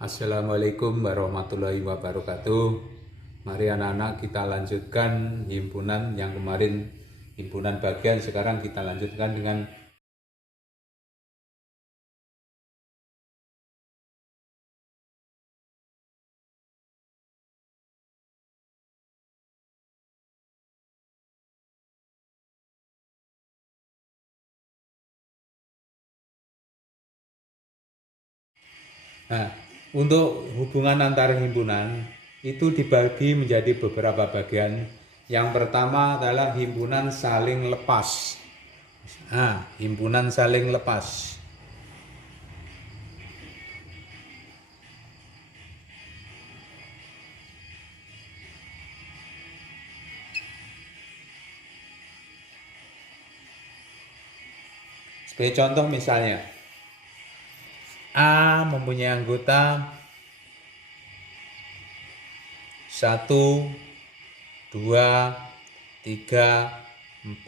Assalamualaikum warahmatullahi wabarakatuh. Mari anak-anak kita lanjutkan himpunan yang kemarin, himpunan bagian. Sekarang kita lanjutkan dengan untuk hubungan antar himpunan itu dibagi menjadi beberapa bagian. Yang pertama adalah himpunan saling lepas. Himpunan saling lepas. Sebagai contoh misalnya, A mempunyai anggota 1, 2, 3, 4,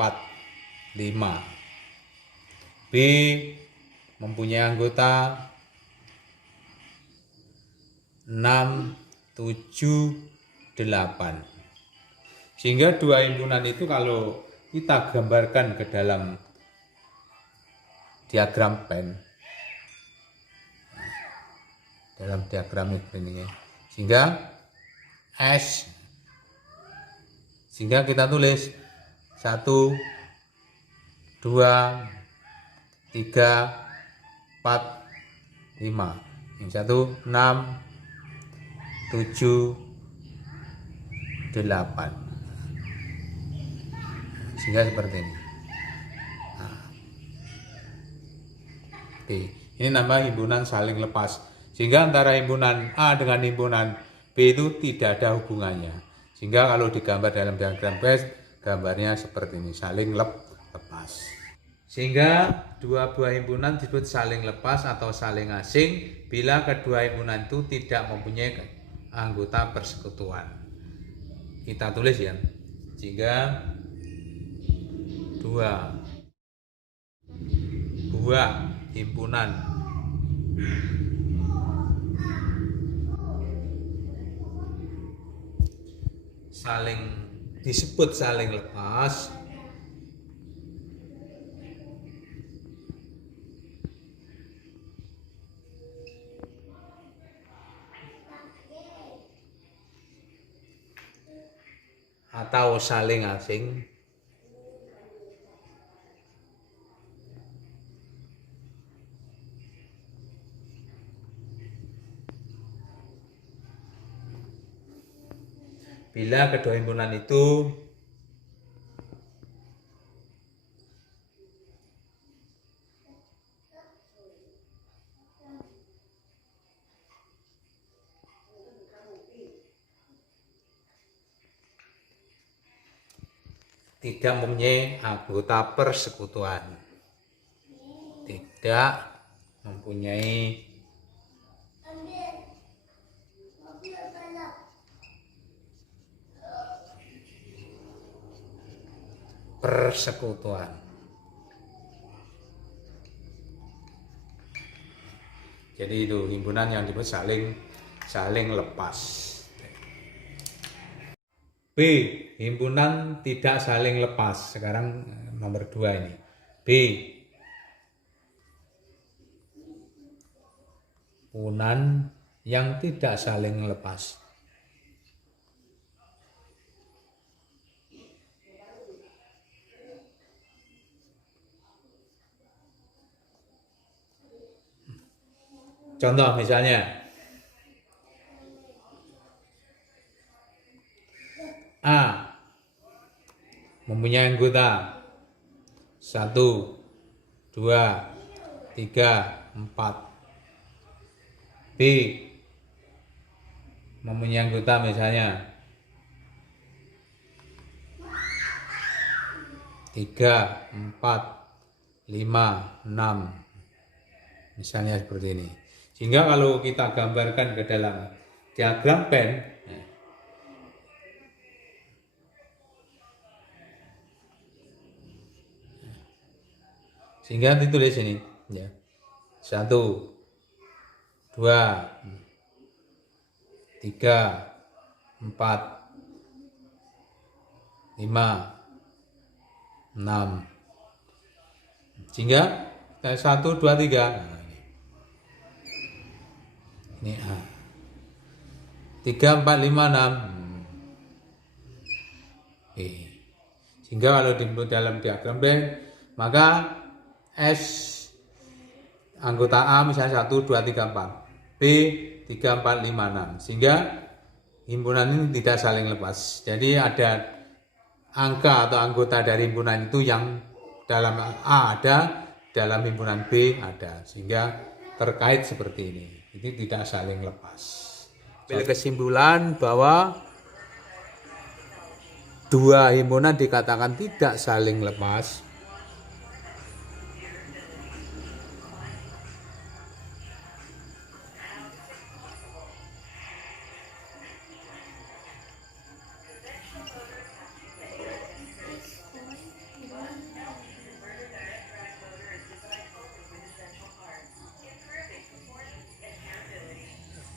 5. B mempunyai anggota 6, 7, 8. Sehingga dua himpunan itu kalau kita gambarkan ke dalam diagram pen, dalam diagram ini, sehingga kita tulis 1, 2, 3, 4, 5. Yang satu 6, 7, 8. Sehingga seperti ini. Ini nama himpunan saling lepas. Sehingga antara himpunan A dengan himpunan B itu tidak ada hubungannya. Sehingga kalau digambar dalam diagram base, gambarnya seperti ini, saling lepas. Sehingga dua buah himpunan disebut saling lepas atau saling asing bila kedua himpunan itu tidak mempunyai anggota persekutuan. Kita tulis ya. Sehingga dua buah himpunan disebut saling lepas atau saling asing bila kedua himpunan itu tidak mempunyai anggota persekutuan. Tidak mempunyai persekutuan. Jadi itu himpunan yang disebut saling lepas. B, himpunan tidak saling lepas. Sekarang nomor 2 ini. B, himpunan yang tidak saling lepas. Contoh misalnya A mempunyai anggota 1, 2, 3, 4. B mempunyai anggota misalnya 3, 4, 5, 6. Misalnya seperti ini. Sehingga kalau kita gambarkan ke dalam diagram pen, sehingga ditulis ini ya. 1, 2, 3, 4, 5, 6. Sehingga 1, 2, 3. Nah, ini A. 3, 4, 5, 6. B. Sehingga kalau di dalam diagram B, maka S anggota A misalnya 1, 2, 3, 4. B 3, 4, 5, 6. Sehingga himpunan ini tidak saling lepas. Jadi ada angka atau anggota dari himpunan itu yang dalam A ada, dalam himpunan B ada. Sehingga terkait seperti ini. Ini tidak saling lepas. Ambil kesimpulan bahwa dua himpunan dikatakan tidak saling lepas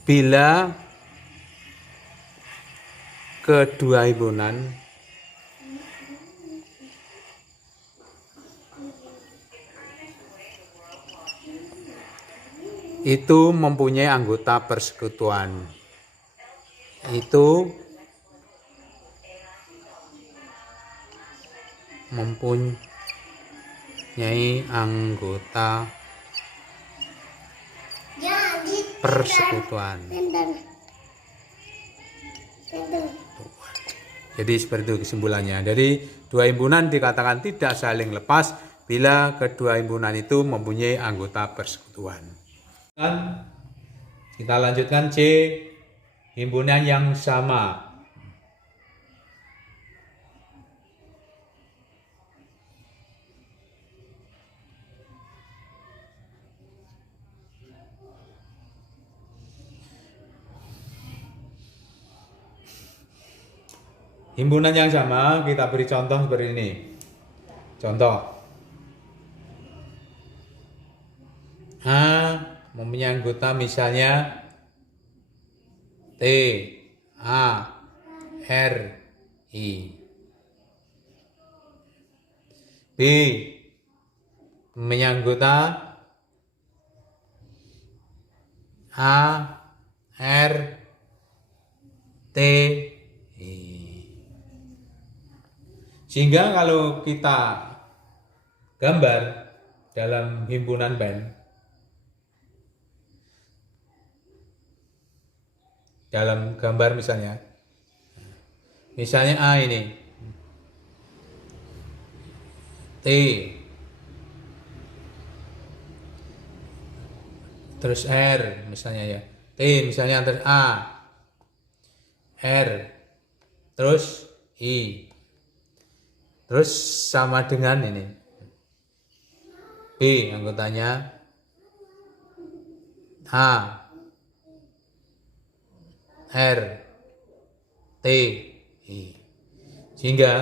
bila kedua himpunan itu mempunyai anggota persekutuan. Itu mempunyai anggota persekutuan. Jadi seperti itu kesimpulannya. Jadi dua himpunan dikatakan tidak saling lepas bila kedua himpunan itu mempunyai anggota persekutuan. Kita lanjutkan C, himpunan yang sama. Himpunan yang sama kita beri contoh seperti ini. Contoh A mempunyai anggota misalnya T, A, R, I. B mempunyai anggota A, R, T, I. Sehingga kalau kita gambar dalam himpunan band, dalam gambar misalnya A ini T, terus R misalnya ya, T misalnya terus A, R, terus I, terus sama dengan ini B anggotanya A, R, T, I. Sehingga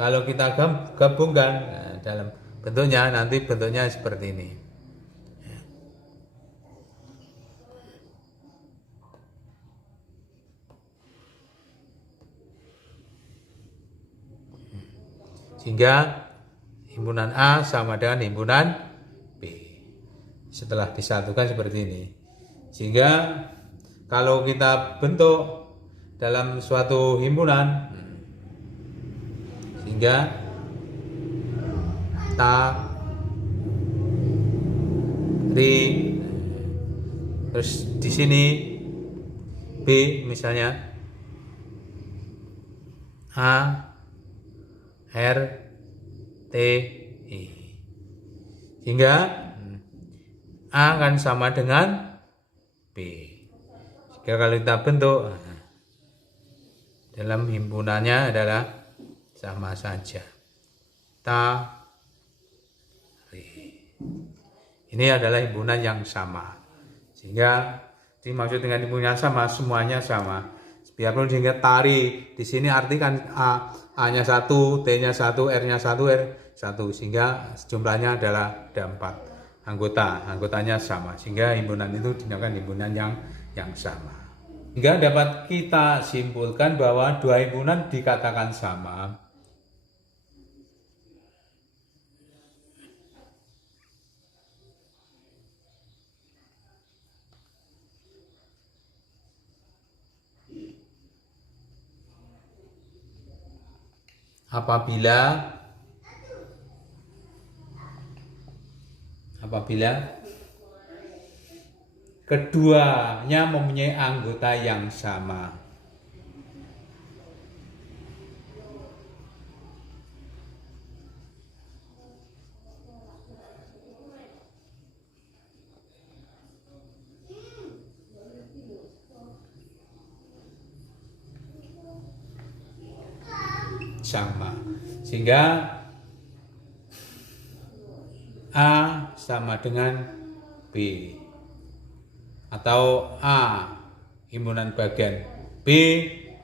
kalau kita gabungkan dalam bentuknya, nanti bentuknya seperti ini. Sehingga himpunan A sama dengan himpunan B. Setelah disatukan seperti ini. Sehingga kalau kita bentuk dalam suatu himpunan, sehingga terus di sini B misalnya A, R, T, I. Sehingga A akan sama dengan B. Jika kalau kita bentuk dalam himpunannya adalah sama saja. Ini adalah himpunan yang sama. Sehingga dimaksud dengan himpunan sama, semuanya sama. Biarpun sehingga tari di sini arti kan A-nya 1, T-nya 1, R-nya 1, R1. Sehingga jumlahnya adalah ada 4 anggotanya sama. Sehingga himpunan itu dinamakan himpunan yang sama. Sehingga dapat kita simpulkan bahwa dua himpunan dikatakan sama apabila keduanya mempunyai anggota yang sama. Sehingga A sama dengan B, atau A himpunan bagian B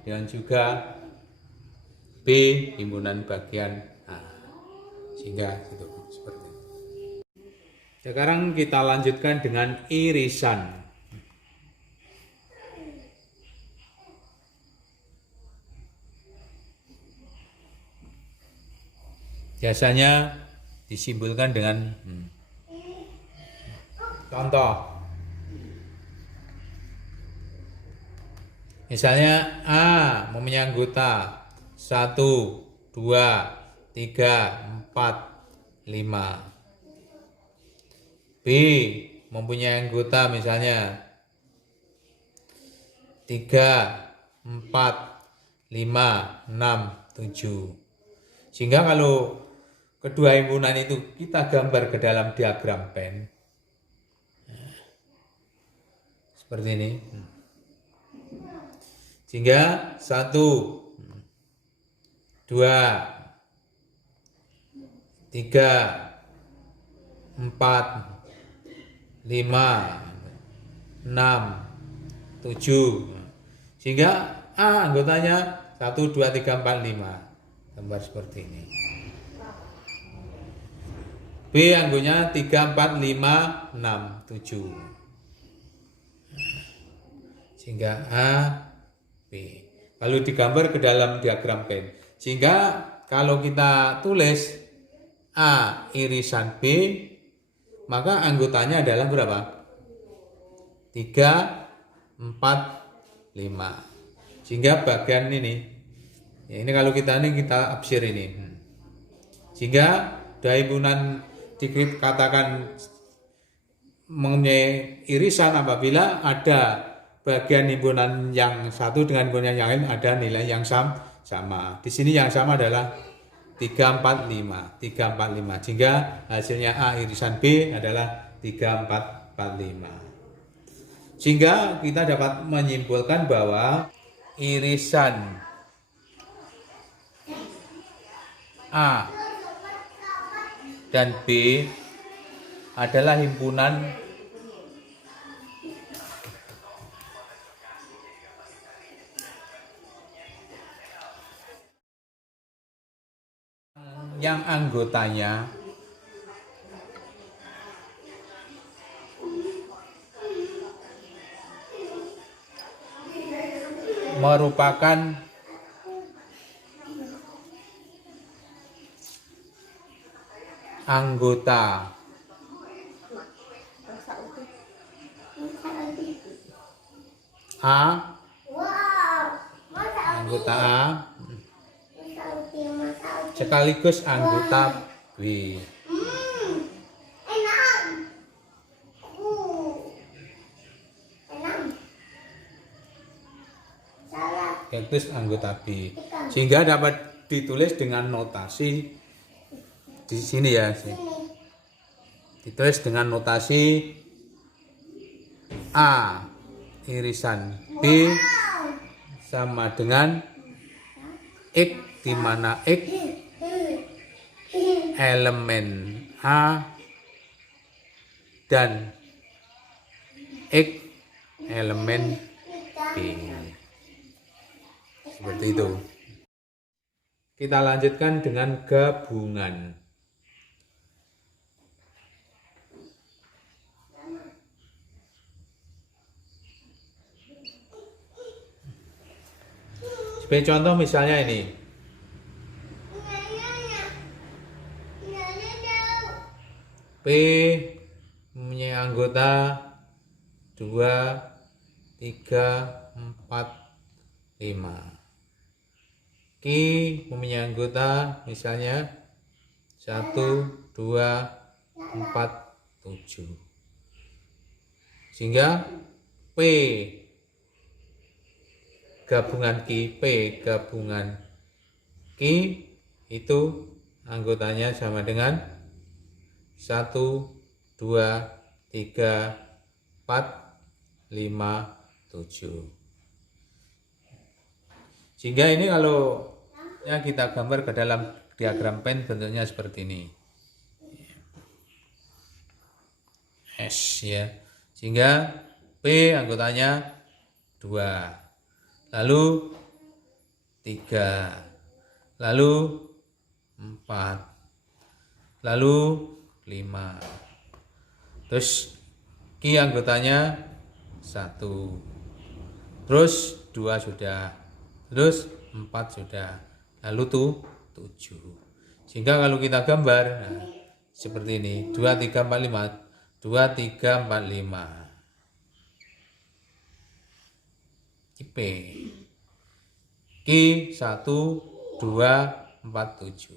dengan juga B himpunan bagian A, sehingga itu seperti itu. Sekarang kita lanjutkan dengan irisan. Biasanya disimbolkan dengan contoh. Misalnya A mempunyai anggota 1, 2, 3, 4, 5. B mempunyai anggota misalnya 3, 4, 5, 6, 7. Sehingga kalau kedua himpunan itu kita gambar ke dalam diagram Venn seperti ini. Sehingga 1, 2, 3, 4, 5, 6, 7. Sehingga A anggotanya 1, 2, 3, 4, 5. Gambar seperti ini. B anggotanya 3, 4, 5, 6, 7. Sehingga A, B. Lalu digambar ke dalam diagram Venn. Sehingga kalau kita tulis A irisan B, maka anggotanya adalah berapa? 3, 4, 5. Sehingga bagian ini, ya ini kalau kita absir ini. Sehingga dua himpunan dikatakan mempunyai irisan apabila ada bagian himpunan yang satu dengan himpunan yang lain ada nilai yang sama. Di sini yang sama adalah 3, 4, 5. 3, 4, 5. Sehingga hasilnya A irisan B adalah 3, 4, 4, 5. Sehingga kita dapat menyimpulkan bahwa irisan A dan B adalah himpunan yang anggotanya merupakan anggota A, sekaligus anggota B. Sekaligus anggota B. Sehingga dapat ditulis dengan notasi di sini ya. Ditulis dengan notasi A irisan B sama dengan X, di mana X elemen A dan X elemen B. Seperti itu. Kita lanjutkan dengan gabungan. Sebagai contoh misalnya ini. P mempunyai anggota 2, 3, 4, 5. Q mempunyai anggota misalnya 1, 2, 4, 7. Sehingga P gabungan Q, P gabungan Q itu anggotanya sama dengan 1, 2, 3, 4, 5, 7. Sehingga ini kalau yang kita gambar ke dalam diagram Venn bentuknya seperti ini. S ya. Sehingga P anggotanya 2. Lalu 3. Lalu 4. Lalu 5. Terus Q anggotanya 1. Terus 2 sudah. Terus 4 sudah. Lalu tuh 7. Sehingga kalau kita gambar seperti ini, 2, 3, 4, 5. 2, 3, 4, 5. P Q 1, 2, 4, 7.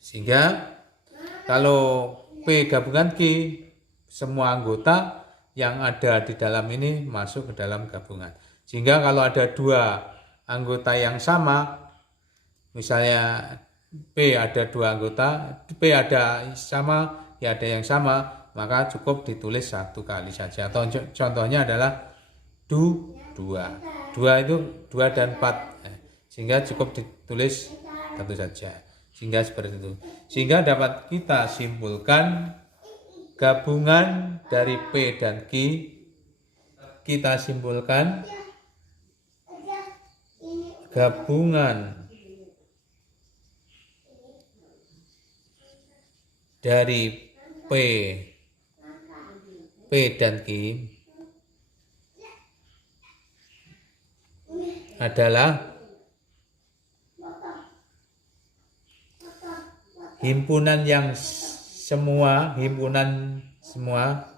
Sehingga kalau P gabungan Q, semua anggota yang ada di dalam ini masuk ke dalam gabungan. Sehingga kalau ada 2 anggota yang sama, misalnya P ada 2 anggota, P ada sama, ya ada yang sama, maka cukup ditulis 1 kali saja. Atau contohnya adalah 2. 2 itu 2 dan 4. Sehingga cukup ditulis 1 saja. Sehingga seperti itu. Sehingga dapat kita simpulkan gabungan dari P dan Q, kita simpulkan gabungan dari P dan Q adalah himpunan semua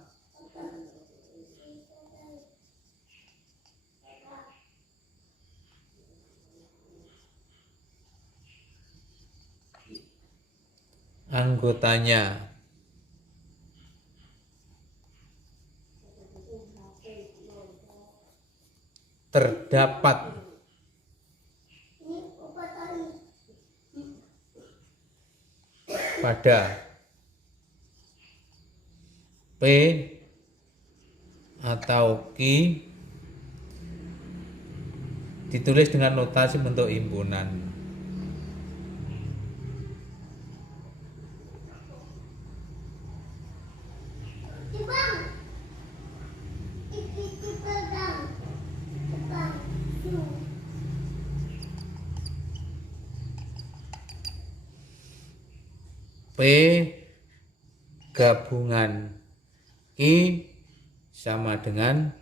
anggotanya terdapat pada P atau Q ditulis dengan notasi bentuk himpunan. P gabungan Q sama dengan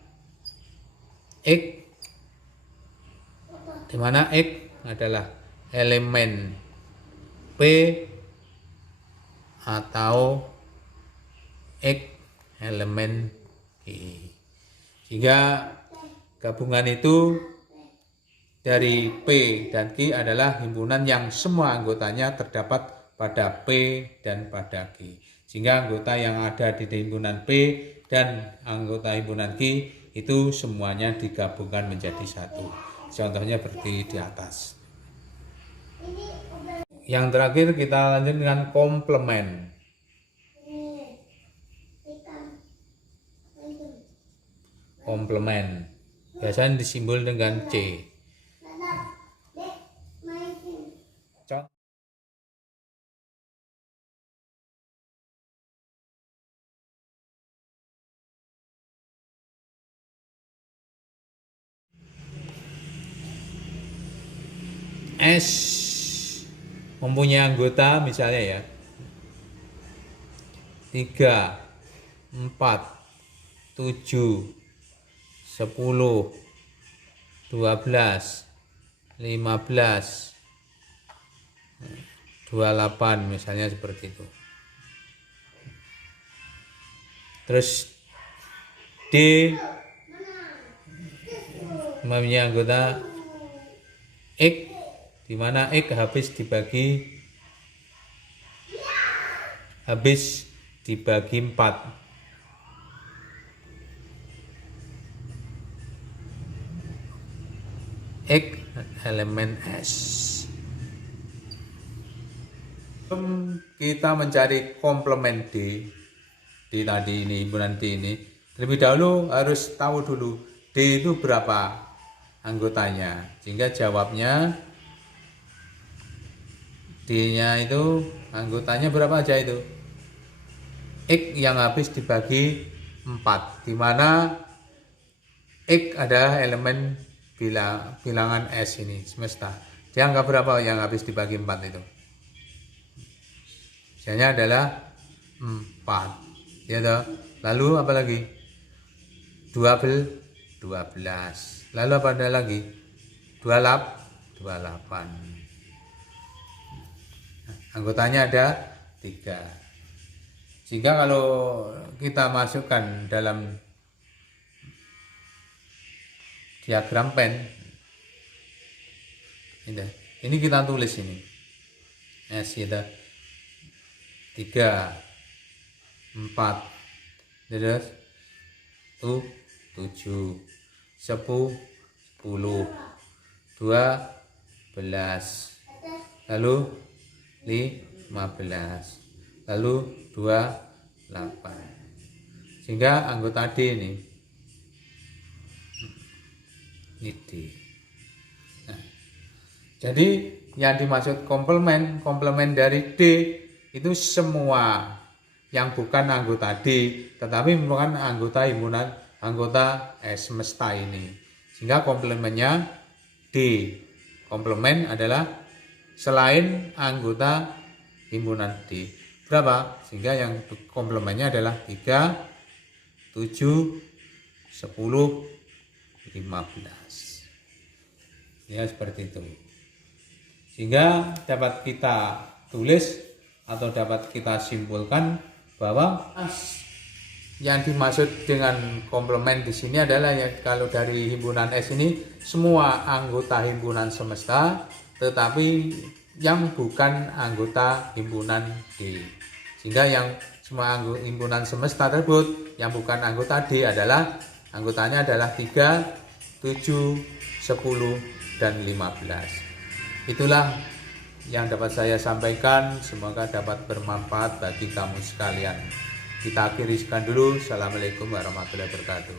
X, di mana X adalah elemen P atau X elemen Q. Sehingga gabungan itu dari P dan Q adalah himpunan yang semua anggotanya terdapat pada P dan pada Q. Sehingga anggota yang ada di himpunan P dan anggota himpunan Q itu semuanya digabungkan menjadi satu. Contohnya seperti di atas. Yang terakhir kita lanjut dengan komplement. Komplement biasanya disimbol dengan C. S mempunyai anggota misalnya ya 3, 4, 7, 10, 12, 15, 28 misalnya seperti itu. Terus D mempunyai anggota X, di mana X habis dibagi 4. X elemen S. Kita mencari komplement D tadi ini, himpunan D ini, terlebih dahulu harus tahu dulu D itu berapa anggotanya, sehingga jawabnya D-nya itu anggotanya berapa aja itu. X yang habis dibagi 4, di mana X adalah elemen bilangan S ini, semesta. Dianggap berapa yang habis dibagi 4 itu? Misalnya adalah 4. Ya toh? Lalu apa lagi? 12. Lalu apa ada lagi? 28. Anggotanya ada 3. Sehingga kalau kita masukkan dalam diagram pen, ini kita tulis ini S ya, 3, 4, terus 7, 10, 12, lalu 15, lalu 28. Sehingga anggota D ini D. Nah, jadi yang dimaksud komplement dari D itu semua yang bukan anggota D, tetapi merupakan anggota himpunan anggota S semesta ini. Sehingga komplemennya D. Komplement adalah selain anggota himpunan D. Berapa? Sehingga yang komplemennya adalah 3, 7, 10, 15. Ya seperti itu. Sehingga dapat kita tulis atau dapat kita simpulkan bahwa yang dimaksud dengan komplement di sini adalah ya, kalau dari himpunan S ini semua anggota himpunan semesta, tetapi yang bukan anggota himpunan D. Sehingga yang semua himpunan semesta tersebut yang bukan anggota D adalah anggotanya adalah 3, 7, 10, dan 15. Itulah yang dapat saya sampaikan, semoga dapat bermanfaat bagi kamu sekalian. Kita akhiri sekian dulu. Assalamualaikum warahmatullahi wabarakatuh.